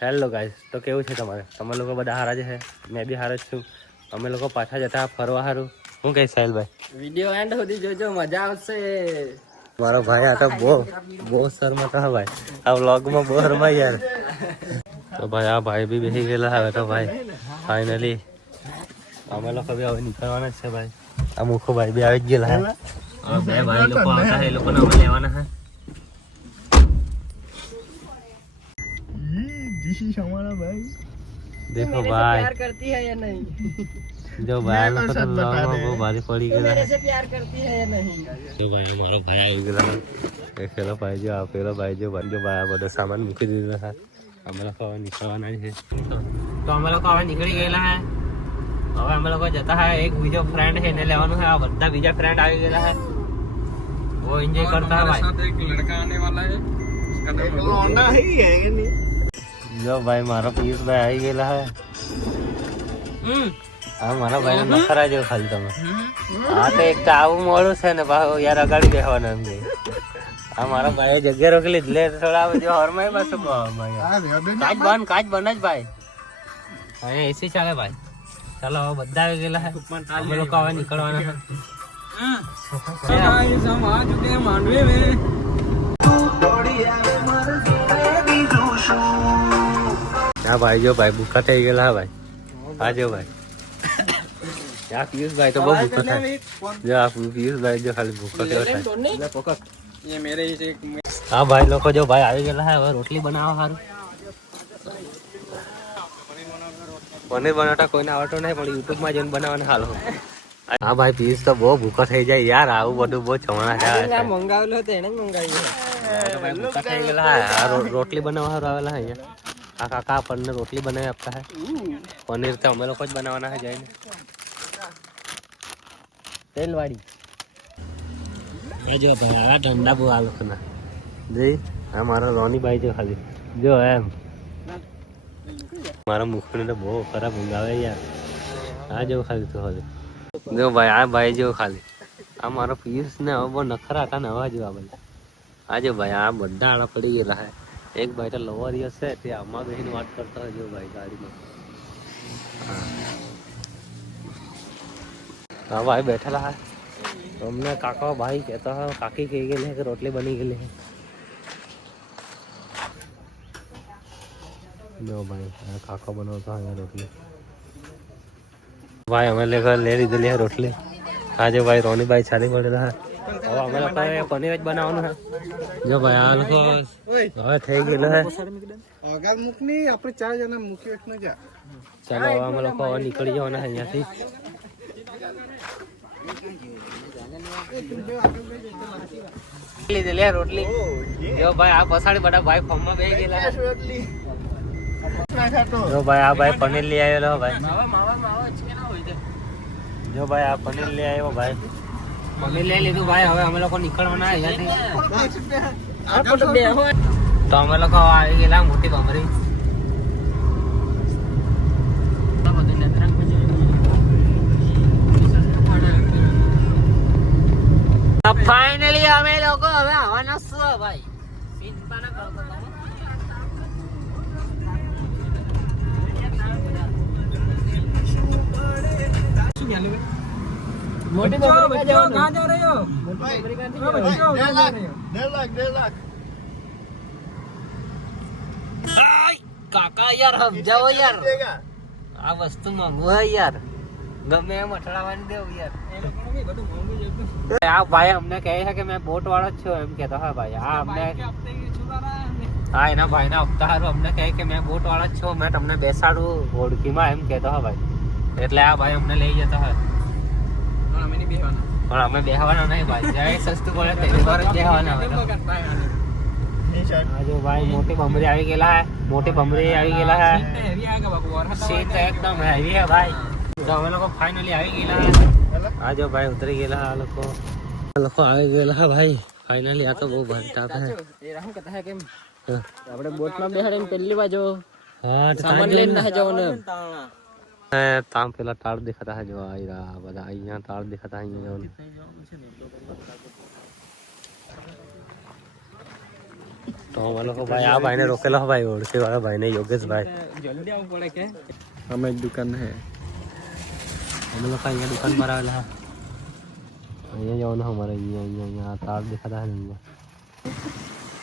Hello guys, તો કેવું છે તમારે? તમે લોકો બધા હારા જ છે, મેં બી હારા જ છું. અમે લોકો પાછા જતા ફરવા હારું. શું કહીશ સાહિલભાઈ? વિડિયો એન્ડ સુધી જોજો, મજા આવશે. મારો ભાઈ આ તો બહુ શર્માતા હે ભાઈ. આ વ્લોગમાં બહુ શરમાય યાર. તો ભાઈ આ ભાઈ બી બેસી ગયેલા હવે તો ભાઈ ફાઇનલી અમે લોકો બી હવે નીકળવાના જ છે ભાઈ. આ મુખો ભાઈ બી આવી જ ગયેલા હે. હવે બે ભાઈ લોકો આવતા હે, એ લોકોને અમે લેવાના હે. हमारा भाई देखो भाई प्यार करती है या नहीं, जो भाई लोग तो लोगों को बारी पड़ी गया मेरे से प्यार करती है या नहीं। जो भाई हमारा भाई આવી ગયેલા એ ખેલો ભાઈ જો આપેલો ભાઈ જો ભાઈ બધો સામાન મૂકી દીધો છે. અમે લોકો હવે નીકળવાના છે. તો અમે લોકો હવે નીકળી ગયેલા હે. હવે અમે લોકો જતા હે, એક બીજો ફ્રેન્ડ છે એને લેવાનું है. આ બધા બીજા ફ્રેન્ડ આવી ગયેલા है, वो एंजॉय करता है भाई. साथ एक लड़का आने वाला है, उसका नाम लौंडा ही है कि नहीं। જો ભાઈ મારો પિયુષ ભાઈ આવી ગયેલા હે. હા મારા ભાઈ ને નખરા જેવું ખાલી તમે. હા તો એક તો આવું મોડું છે ને પાછું યાર અગાડી બેસવાનું એમ કે. હા મારા ભાઈ જગ્યા રોકેલી લે થોડા જો હરમાય પાછું કાચ બન જ ભાઈ. અહીંયા એસી ચાલે ભાઈ. ચાલો હવે બધા આવી ગયેલા હે, અમે લોકો હવે નીકળવાના છે. हम आ चुके हैं मांडवे में। હા ભાઈ જો ભાઈ ભૂખા થઈ ગયેલા હા ભાઈ. હા જો ભાઈ આ પિયુષ ભાઈ તો બહુ ભૂખો થાય. જો આ પિયુષ ભાઈ જો ખાલી ભૂખો કેવો થાય. ये मेरे ही से હા ભાઈ લોકો જો ભાઈ આવી ગયેલા હે, હવે રોટલી બનાવવા સારું. પનીર બનાવતા કોઈને આવડતું નહીં, પણ યુટ્યુબ માં જોઈને બનાવવાનું હાલ. હા ભાઈ પિયુષ તો બહુ ભૂખો થઈ જાય યાર, આવું બધું બહુ ચમણા છે. मंगावेलो तो એને મંગાવ્યું ભાઈ ભૂખા થઈ ગયેલા હે. આ રોટલી બનાવવા સારું આવેલા હે અહીંયા. આ કાકા આપણને રોટલી બનાવી આપતા હે. પનીર તો અમે લોકો જ બનાવવાના હે જઈને તેલવાડી. જો ભાઈ આ ઠંડા બહુ આ લોકોના જઈ. આ મારા રોનીભાઈ જો ખાલી જો એમ મારા મુખને તો બહુ ખરાબ ઊંઘ આવે યાર. આ જો ખાલી તો હવે જો ભાઈ આ ભાઈ જો ખાલી આ મારો પિયુષ ને હવે બહુ નખરા હતા ને હવા જેવા બધા. આ જો ભાઈ આ બધા આડા પડી ગયેલા હે. એક ભાઈ તો લવરી હશે તે આમાં બેસીને વાત કરતો હોય જો ભાઈ ગાડીમાં. હા ભાઈ બેઠેલા હે. અમને કાકા ભાઈ કહેતા હોય કાકી કહી ગયેલી કે રોટલી બની ગયેલી હે. જો ભાઈ કાકા બનાવતા હોય રોટલી. ભાઈ અમે લે લીધેલી હે રોટલી. આજે ભાઈ રોનીભાઈ ચાલી પડેલા હે. હવે અમે લોકો પનીર જ બનાવવાનું હે. જો ભાઈ આ લોકો હવે થઈ ગયેલું હે. આગળ મૂકની આપણે 4 જણા મૂકી એકને જા. ચાલો હવે અમે લોકો હવે નીકળી જવાના હે અહીંયાથી. લીધેલી રોટલી. જો ભાઈ આ પસાડી બધા ભાઈ ફોર્મમાં બેસી ગયેલા હે. જો ભાઈ આ ભાઈ પનીર લઈ આવેલો ભાઈ. જો ભાઈ આ પનીર લઈ આવ્યો ભાઈ. પનીર લઈ લીધું ભાઈ. હવે અમે લોકો નીકળવાના અહીંયાથી. તો અમે લોકો આવી ગયેલા મોટી બામરી. ફાઇનલી અમે લોકો હવે આવવાના છો ભાઈ. मोटी बकरी कहाँ जा रहे हो? मोटी बकरी कहाँ जा रहे हो? 1.5 लाख કાકા યાર સમજાવો યાર. આ વસ્તુ મોંઘું હે યાર, ગમે એમ અઠડાવાની દેવું યાર. આ ભાઈ અમને કહે છે કે મેં બોટ વાળો જ છું એમ કેતો. હા ભાઈ આ અમને હા એના ભાઈ ના હપ્તા હારું અમને કહે કે મેં બોટ વાળો જ છું, મેં તમને બેસાડું ઓળખીમાં એમ કેતો. હા ભાઈ એટલે આ ભાઈ અમને લઈ જતો હોય. પણ અમે બેહવાના નહીં ભાઈ. જય સસ્તું પડે તેની પર જ બેહવાના હોય. જો ભાઈ મોટી બમરી આવી ગયેલા હે. મોટી બમરી આવી ગયેલા હે. સીટ એકદમ હેવી હે ભાઈ. તો અમે લોકો ફાઇનલી આવી ગયેલા હે. આ જો ભાઈ ઉતરી ગયેલા આ લોકો આવી ગયેલા હે ભાઈ ફાઇનલી. આ તો બહુ ભારી તાપ હે. આપણે બોટમાં બેહાડીને પહેલી બાજુ હા સામાન લઈને ના જવાનું. તામ પેલા તાળ દેખાતા હે. જો આ બધા અહીંયા તાળ દેખાતા અહીંયા જવાનું. તો અમે લોકો ભાઈ આ ભાઈને રોકેલો ભાઈ ઓળખી વાળા ભાઈને યોગેશભાઈ જલ્દી આવવું પડે કે અમે એક દુકાન હે અમે લોકો અહીંયા દુકાન પર આવેલા અહીંયા જવાનું અમારે અહીંયા તાર દેખાતા હે અહીંયા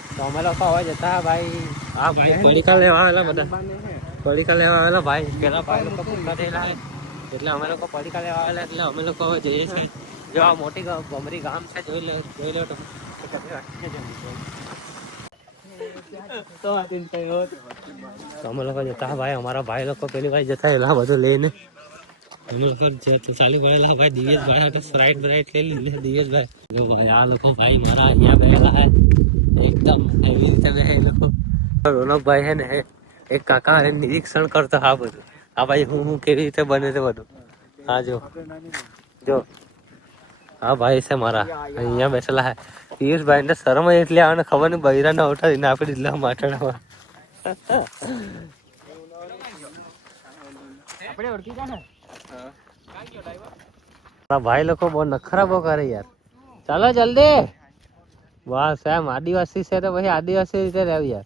તો અમે લોકો હવે જતા ભાઈ આ ભાઈ પડીકા લેવા આવેલા બધા પડીકા લેવા આવેલા ભાઈ પેલા ભાઈ લોકો પૂરા થયેલા એટલે અમે લોકો પડીકા લેવા આવેલા એટલે અમે લોકો હવે જઈએ છીએ જો આ મોટી ગમરી ગામ છે જોઈ લો તો અમે લોકો જતા ભાઈ અમારા ભાઈ લોકો પેલી ભાઈ જતા એલા બધું લઈને અમે લોકો ચાલુ પડેલા ભાઈ દિવેશભાઈ તો સ્પ્રાઇટ બ્રાઇટ લઈ લીધે દિવેશભાઈ જો ભાઈ આ લોકો ભાઈ મારા અહીંયા બેઠેલા હે એકદમ એવી રીતે બે લોકો રોનકભાઈ હે ને એક કાકા નિરીક્ષણ કરતો હા બધું આ ભાઈ હું કેવી રીતે બને તે બધું હા જો હા ભાઈ છે મારા અહીંયા બેઠેલા હે પિયુષભાઈ ને શરમ એટલે આવે ખબર નહીં બૈરા ના ઉઠાવીને આપી દીધા માટાડામાં ભાઈ લોકો બહુ નખરા બહુ કરે યાર ચાલો જલ્દી બસ એમ આદિવાસી છે તો પછી આદિવાસી રીતે રહેવું યાર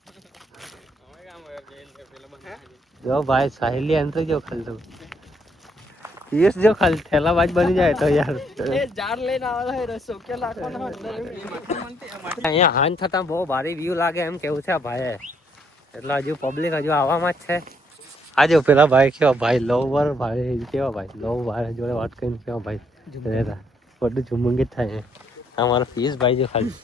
જો ભાઈ સાહેલી એન્ટ્રી જો ખાલી યસ જો ખાલી થેલા બાજ બની જાય તો યાર ઝાડ લઈને આવેલા હે રસો કે લાખવાનો અહીંયા હાન થતા બહુ ભારી વ્યૂ લાગે એમ કેવું છે ભાઈ એટલે હજુ પબ્લિક હજુ આવવામાં જ છે આજે પેલા ભાઈ કેવા ભાઈ લોવર ભાઈ કેવા ભાઈ લોવ ભાઈ જોડે વાત કરીને કેવા ભાઈ રહેતા બધું ઝુમંગી જ થાય અમારો પીસ ભાઈ જો ખાલી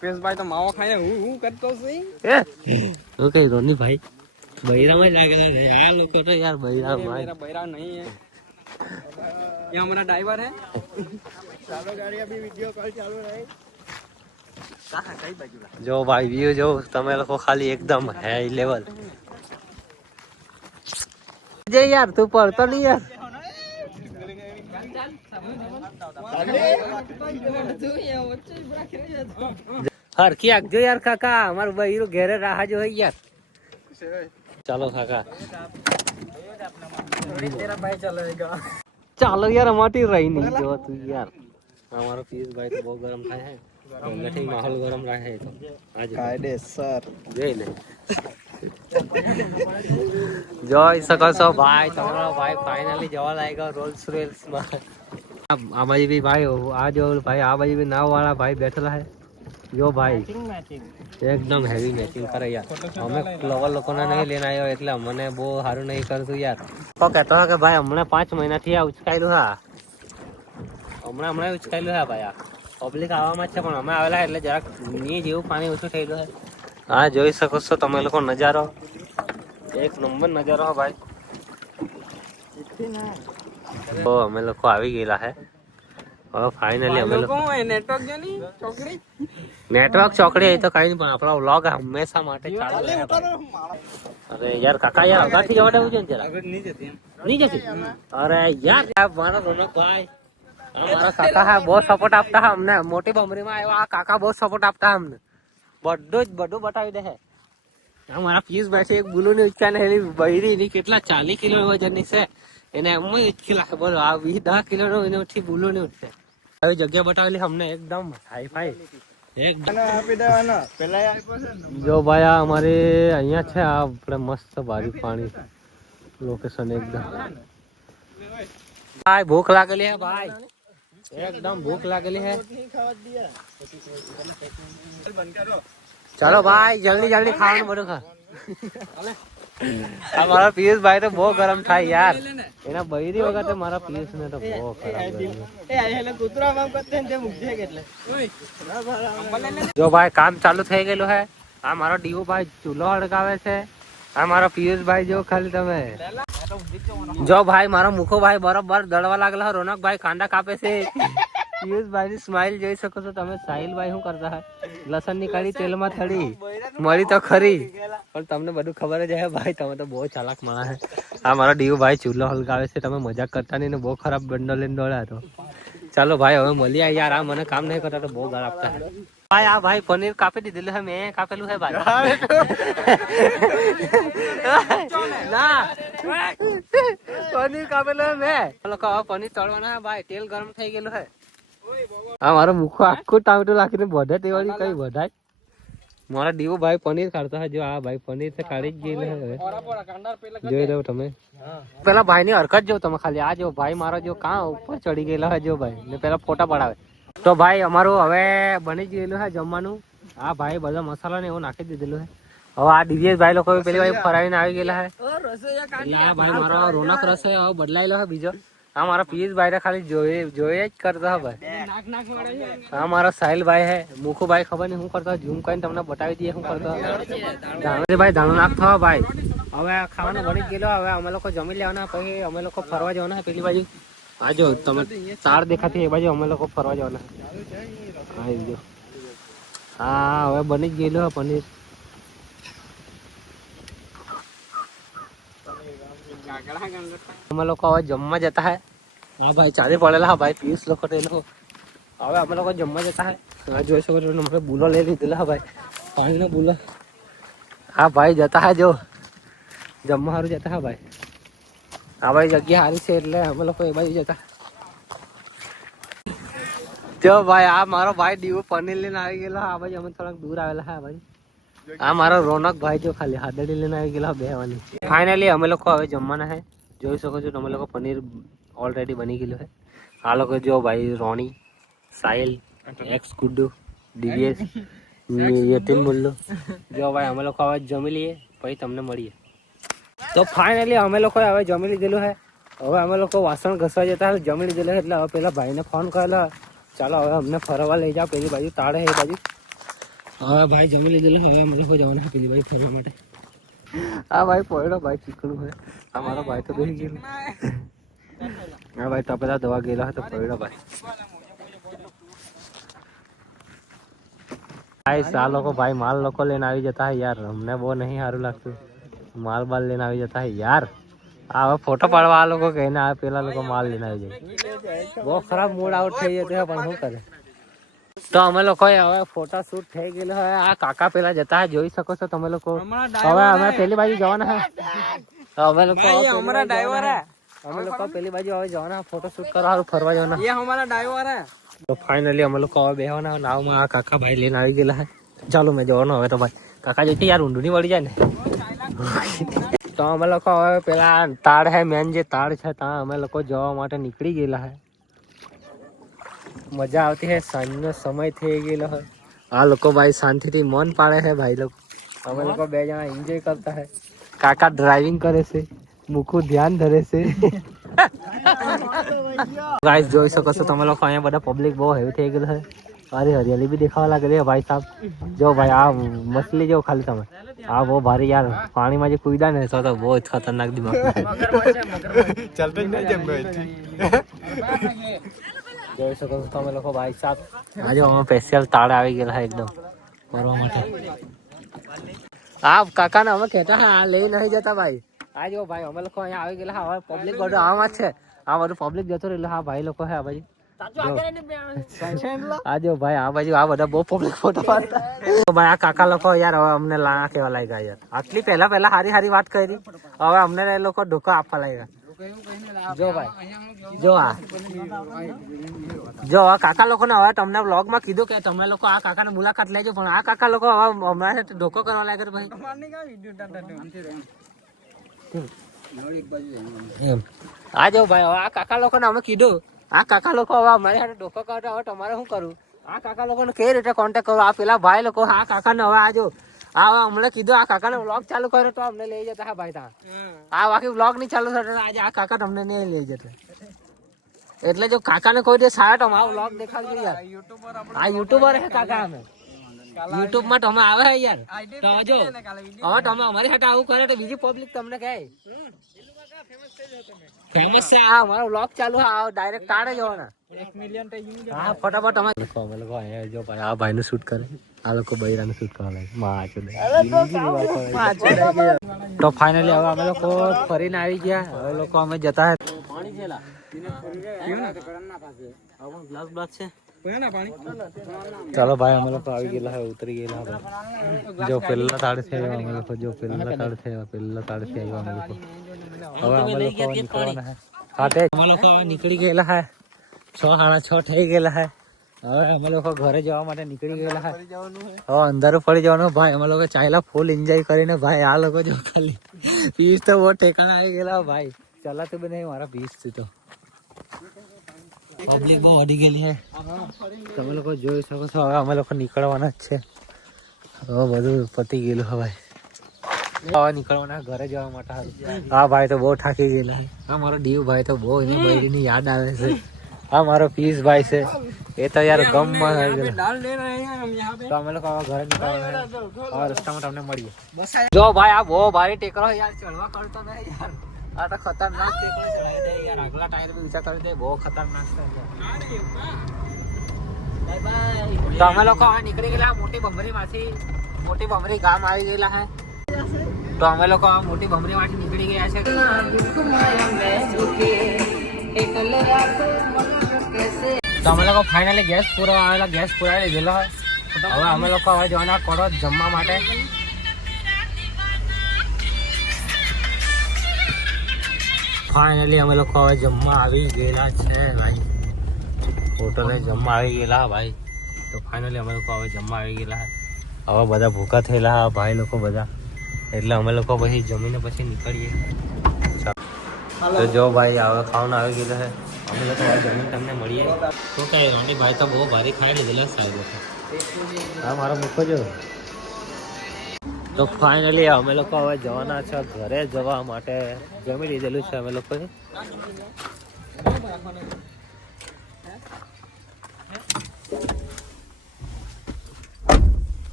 પેશભાઈ તો માવો ખાય હું કરતો છું ઓકે રોની ભાઈ બૈરામાં જ લાગેલા છે આ લોકો તો યાર બૈરામાં मेरा बैरा नहीं है ये हमारा ड्राइवर है चालो गाड़ी अभी वीडियो कॉल चालू रहे कहां कई बाजू જો ભાઈ વ્યૂ જો તમે લોકો ખાલી એકદમ હાઈ લેવલ જે યાર તું પડતો નહીં યાર હરખી આગજો યાર કાકા અમારું બૈરું ઘેરે રાહ જો હોય યાર ચાલો કાકા तेरा भाई चलेगा ચાલો યાર અમારી રહી નહીં જો તું યાર અમારો પીસ ભાઈ તો બહુ ગરમ થાય હે નથી માહોલ ગરમ રહે તો આજે કાયદેસર જોઈ લે જોઈ શકો છો ભાઈ તમારો ભાઈ ફાઇનલી જવા લાગ્યો રોલ્સ રોયલ્સ માં આ બાજુ બી ભાઈ આ જો ભાઈ આ બાજુ બી નાવ વાળા ભાઈ બેઠેલા હે જો ભાઈ એકદમ હેવી મેચિંગ કરે યાર અમે લવર લોકોને નહીં લઈને આવ્યો એટલે મને બહુ સારું નહીં કરતું યાર તો કહેતો કે ભાઈ હમણાં 5 મહિનાથી આ ઉચકાયેલું હા હમણાં ઉચકાયેલું હા ભાઈ આ પબ્લિક આવવામાં જ છે પણ અમે આવેલા એટલે જરાક ની જેવું પાણી ઓછું થયેલું છે હા જોઈ શકો છો તમે લોકો નજારો એક નંબર નજારો હો ભાઈ તો અમે લોકો આવી ગયેલા હે હવે ફાઇનલી અમે લોકો नेटवर्क जानी चौकड़ी નેટવર્ક ચોકડી તો કઈ નહીં પણ આપણો વ્લોગ હંમેશા માટે ચાલુ રહે અરે યાર કાકા યાર અગાથી જવા દેવું છે ને જરા નહીં જતી અરે યાર મારો રોનકભાઈ મારા કાકા હા બહુ સપોર્ટ આપતા હા અમને મોટી બમરીમાં આવ્યા આ કાકા બહુ સપોર્ટ આપતા અમને બધું બતાવી દે મારા પિયુષભાઈ છે એક બુલું ની ઉચકા ને બૈરી ની કેટલા 40 કિલો વજન ની છે એને એમ ઉચકી લાગે બોલો આ 10 કિલો નો એનાથી બુલું ની ઉઠશે આવી જગ્યા બતાવેલી અમને એકદમ હાઈ ફાઈ જો ભાઈ આ અમારે અહીંયા છે આ આપણે મસ્ત બાજુ પાણી લોકેશન એકદમ ભાઈ ભૂખ લાગેલી હે ભાઈ એકદમ ભૂખ લાગેલી હે ચાલો ભાઈ જલ્દી ખાવાનું બધું ખા મારા પિયુષ ભાઈ તો બહુ ગરમ થાય યાર એના બૈરી વખતે મારા પિયુષ ને તો બહુ ખરાબ જો ભાઈ કામ ચાલુ થઈ ગયેલું હે આ મારો ડીઓ ભાઈ ચૂલો હળગાવે છે આ મારો પિયુષ ભાઈ જો ખાલી તમે જો ભાઈ મારો મુખો ભાઈ બરોબર દળવા લાગેલા રોનક ભાઈ કાંડા કાપે છે પિયુષભાઈ ની સ્માઈલ જોઈ શકો છો તમે સાહિલ ભાઈ શું કરતા હે લસણ ની કડી તેલમાં થડી મળી તો ખરી પણ તમને બધું ખબર જ હે ભાઈ તમે તો બહુ ચાલાક માણસ હે આ મારો ડીયુ ભાઈ ચૂલો હલગાવે છે તમે મજાક કરતા નહીં ને બહુ ખરાબ બંડો લઈને દોડ્યા તો ચાલો ભાઈ હવે મળીએ યાર આ મને કામ નહીં કરતા તો બહુ ગાળ આપતા ભાઈ આ ભાઈ પનીર કાપી દીધેલું હે મેં કાપેલું હે ભાઈ ના પનીર કાપેલું હે મેં લોકો પનીર તળવાના હે ભાઈ તેલ ગરમ થઈ ગયેલું હે આ મારો મુખો આખું ટામેટું નાખીને બધે તેવાળી કઈ બધાય મારા દીવો ભાઈ પનીર ખાતા હોય જો આ ભાઈ પનીર તો કાઢી જ ગયેલું છે જોઈ લો તમે પેલા ભાઈ ની હરકત જો તમે ખાલી આ જો ભાઈ મારો જો કાં ઉપર ચડી ગયેલો હોય જો ભાઈ ને પેલા ફોટા પડાવે તો ભાઈ અમારું હવે બની ગયેલું છે જમવાનું આ ભાઈ બધા મસાલા ને એવું નાખી દીધેલું છે હવે આ દિવ્યેશ ભાઈ લોકો પેલી ભાઈ ફરાવીને આવી ગયેલા છે એટલે આ ભાઈ મારો રોનક રસ હવે બદલાયેલો છે બીજો આ મારા પિયુષ ભાઈ ખાલી જોઈએ જ કરતા ભાઈ આ મારા સાહિલ ભાઈ હે મુખુ ભાઈ ખબર નહીં શું કરતા ઝૂમ કરીને તમને બતાવી દઈએ શું કરતા ભાઈ ધાણું નાખતા ભાઈ હવે ખાવાનું બની ગયેલો હવે અમે લોકો જમી લેવાના પછી અમે લોકો ફરવા જવાના પેલી બાજુ આ જો તમે તાર દેખાતી એ બાજુ અમે લોકો ફરવા જવાના હા જો હા હવે બની જ ગયેલું પનીર અમે લોકો હવે જમવા જતા હે હા ભાઈ ચાલી પડેલા હા ભાઈ 30 લોકો એ લોકો હવે અમે લોકો જમવા જતા હે આ જોઈ શકો છો અમે બુલો લઈ લીધેલા હા ભાઈ પાણીનો બુલો હા ભાઈ જતા હે જો જમવા સારું જતા હા ભાઈ હા ભાઈ જગ્યા સારી છે એટલે અમે લોકો એ બાજુ જતા જો ભાઈ આ મારો ભાઈ દીવો પનીર લઈને આવી ગયેલો આ બાજુ અમે થોડાક દૂર આવેલા હા ભાઈ આ મારો રોનક ભાઈ જો ખાલી હાદડી લઈને આવી ગયેલા બેહવાની ફાઇનલી અમે લોકો હવે જમવાના છે જોઈ શકો છો તમે લોકો પનીર ઓલરેડી બની ગયેલું છે આ લોકો જો ભાઈ રોણી સાહિલ એક્સ ગુડ્ડુ દિવ્યેશ યતિન મુલ્લુ જો ભાઈ અમે લોકો હવે જમી લઈએ પછી તમને મળીએ તો ફાઇનલી અમે લોકો હવે જમી લીધેલું છે હવે અમે લોકો વાસણ ઘસવા જતા જમી લીધેલું એટલે હવે પેલા ભાઈને ફોન કરેલો ચાલો હવે અમને ફરવા લઈ જાઓ પેલી બાજુ તાળે એ બાજુ હવે ભાઈ જમી લીધેલું હવે અમે લોકો જવાના પેલી બાજુ ફરવા માટે હા ભાઈ પોયડો ભાઈ ચીકણું હોય આ મારો ભાઈ તો બેસી ગયેલો હા ભાઈ તો પેલા દવા ગયેલા હતો પોયડો ભાઈ આ લોકો ભાઈ માલ લોકો લઈને આવી જતા હે યાર અમને બહુ નહીં સારું લાગતું માલ બાલ લઈને આવી જતા હે યાર આ હવે ફોટો પાડવા આ લોકો કહીને આ પેલા લોકો માલ લઈને આવી જાય બહુ ખરાબ મૂડ આઉટ થઈ જતો પણ શું કરે તો અમે લોકો હવે ફોટા શૂટ થઈ ગયેલો હવે આ કાકા પેલા જતા જોઈ શકો છો તમે લોકો હવે અમે પેલી બાજુ જવાના હે અમે લોકો પેલી બાજુ હવે જવાના ફોટો શૂટ કરવા ફરવા જવાના તો ફાઇનલી અમે લોકો હવે બેહવાના નાવમાં આ કાકા ભાઈ લઈને આવી ગયેલા હે ચાલો મેં જવાનું હવે તો ભાઈ કાકા જોઈતી યાર ઊંડું નહીં વળી જાય ને તો અમે લોકો હવે પેલા તાળ હે મેન જે તાળ છે ત્યાં અમે લોકો જવા માટે નીકળી ગયેલા હે મજા આવતી હે સાંજનો સમય થઈ ગયેલો હે આ લોકો ભાઈ શાંતિથી મન પાડે છે ભાઈ લોકો અમે લોકો બે જણા એન્જોય કરતા હે કાકા ડ્રાઇવિંગ કરે છે મુખું ધ્યાન ધરે છે ગાઈસ જોઈ શકો છો તમે લોકો અહીંયા બધા પબ્લિક બહુ હેવી થઈ ગયેલું છે અરે હરિયાળી બી દેખાવા લાગે છે ભાઈ સાહેબ જો ભાઈ આ મછલી જો ખાલી તમે આ બહુ ભારી યાર પાણીમાં જે કૂદા ને તો બહુ જ ખતરનાક દિમાગ ચાલતો જ નહીં જેમ જોઈ શકો છો તમે લોકો ભાઈ સાહેબ આજે અમે સ્પેશિયલ તાળે આવી ગયેલા એકદમ ફરવા માટે હા કાકા ને અમે કહેતા હા લઈ નહીં જતા ભાઈ આ જો ભાઈ અમે લોકો અહીંયા આવી ગયેલા હવે પબ્લિક બધું આમાં જ છે આ બધું પબ્લિક જતો રહેલું હા ભાઈ લોકો હે આ બાજુ આ જો ભાઈ આ બાજુ આ બધા બહુ પબ્લિક ફોટો પાડતા ભાઈ આ કાકા લોકો યાર હવે અમને લાયા કેવા લાગ્યા યાર આટલી પહેલા હારી વાત કરી હવે અમને એ લોકો ધોકા આપવા લાગ્યા જો ભાઈ જો આ કાકા લોકો ને હવે તમને વ્લોગ માં કીધું કે તમે લોકો આ કાકા ને મુલાકાત લેજો પણ આ કાકા લોકો હવે હમણાં ધોકો કરવા લાગે ભાઈ આ જો ભાઈ હવે આ કાકા લોકો ને અમે કીધું આ કાકા લોકો હવે અમારી સાથે ધોકો કરતા હવે તમારે શું કરવું આ કાકા લોકો ને કઈ રીતે કોન્ટેક્ટ કરો આ પેલા ભાઈ લોકો આ કાકા ને હવે આ જો આ અમને કીધું આ કાકા ને વ્લોગ ચાલુ કર્યો તો અમને લઈ જતા હા ભાઈ ત્યાં આ બાકી વ્લોગ નહીં ચાલુ થતો આજે આ કાકા તમને નહીં લઈ જતા એટલે જો કાકા ને કોઈ દે સારા તો આ વ્લોગ દેખાડજો યાર આ યુટ્યુબર હે કાકા અમે યુટ્યુબ માં તમે આવે હે યાર તો જો હવે તમે અમારી સાથે આવું કરે તો બીજી પબ્લિક તમને કહે ફેમસ છે આ અમારો વ્લોગ ચાલુ હા ડાયરેક્ટ તાળે જવાના 1 મિલિયન હા ફટાફટ અમે લોકો અહીંયા જો ભાઈ આ ભાઈ નું શૂટ કરે આ લોકો બૈરાનું શૂટ કરવા લાગે તો ફાઇનલી હવે અમે લોકો ફરીને આવી ગયા હવે લોકો અમે જતા હે ચાલો ભાઈ અમે લોકો આવી ગયેલા હે ઉતરી ગયેલા હવે જો પેલા તાળે છે અમે લોકો જો પેલા તાળે છે પેલા તાળે છે આવ્યા અમે લોકો હવે અમે લોકો નીકળવાના હે અમે લોકો નીકળી ગયેલા હે 6:30 થઈ ગયેલા હે હવે અમે લોકો ઘરે જવા માટે નીકળી ગયેલા હા અંધારું પડી જવાનું ભાઈ. અમે લોકો ચાલ્યા ફૂલ એન્જોય કરીને ભાઈ. આ લોકો જો ખાલી પીસ તો બહુ ઠેકાણા આવી ગયેલા ભાઈ. ચલાતું બી નહીં મારા પીસ થી તો. પબ્લિક બહુ વધી ગયેલી છે તમે લોકો જોઈ શકો છો. હવે અમે લોકો નીકળવાના જ છે. હવે બધું પતી ગયેલું હવે નીકળવાના ઘરે જવા માટે. હા ભાઈ તો બહુ થાકી ગયેલા છે. હા મારો દીવ ભાઈ તો બહુ એની બૈરીની યાદ આવે છે. હા મારો પીસ ભાઈ છે એ તો યાર ગમમાં આવી ગયેલો. તો અમે લોકો ઘરે નીકળવાના રસ્તામાં તમને મળીએ. જો ભાઈ આ બહુ ભારી ટેકરો યાર ચડવા કરતો નહીં યાર. આ તો ખતરનાક ટેકરો ચડાવી દે યાર. આગલા ટાયર બી ઊંચા કરી દે. બહુ ખતરનાક છે. તો અમે લોકો હવે નીકળી ગયેલા મોટી બમરી માંથી. મોટી બમરી ગામ આવી ગયેલા હે. તો અમે લોકો મોટી બમરી માંથી નીકળી ગયા છે. તો અમે લોકો ફાઇનલી ગેસ પૂરવા આવેલા. ગેસ પુરાવી લીધેલો હોય. હવે અમે લોકો હવે જવાના કડોદ જમવા માટે. ફાઇનલી અમે લોકો હવે જમવા આવી ગયેલા છે ભાઈ. હોટલે જમવા આવી ગયેલા ભાઈ. તો ફાઇનલી અમે લોકો હવે જમવા આવી ગયેલા. હવે બધા ભૂખા થયેલા ભાઈ લોકો બધા. એટલે અમે લોકો પછી જમીને પછી નીકળીએ. તો જો ભાઈ હવે ખાવાનું આવી ગયેલું છે. અમે લોકો જમીન તમને મળીએ. શું કહે રાણી ભાઈ તો બહુ ભારી ખાઈ લીધેલા સાહેબ લોકો. હા મારો મૂકો જો. તો ફાઇનલી અમે લોકો હવે જવાના છે ઘરે જવા માટે. જમી લીધેલું છે અમે લોકોએ.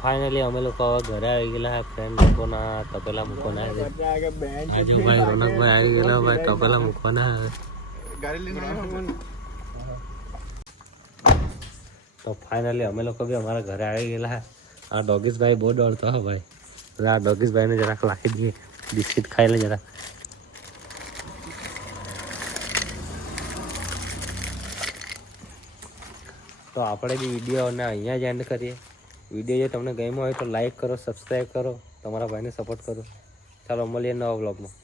ફાઇનલી અમે લોકો હવે ઘરે આવી ગયેલા. ફ્રેન્ડ લોકોના તપેલા મૂકવાના. આજે ભાઈ રોનકભાઈ આવી ગયેલા ભાઈ તપેલા મૂકવાના. તો ફાઇનલી અમે લોકો બી અમારા ઘરે આવી ગયેલા. આ ડોગીસ ભાઈ બહુ દોડતો હા ભાઈ. આ ડોગીસ ભાઈને જરાક લાખી દઈએ. બિસ્કિટ ખાઈ લે જરાક. તો આપણે બી વિડીયોને અહીંયા જ એન્ડ કરીએ. વિડીયો જો તમને ગમ્યો હોય તો લાઈક કરો, સબસ્ક્રાઈબ કરો, તમારા ભાઈને સપોર્ટ કરો. ચાલો મળીએ નવા બ્લોગમાં.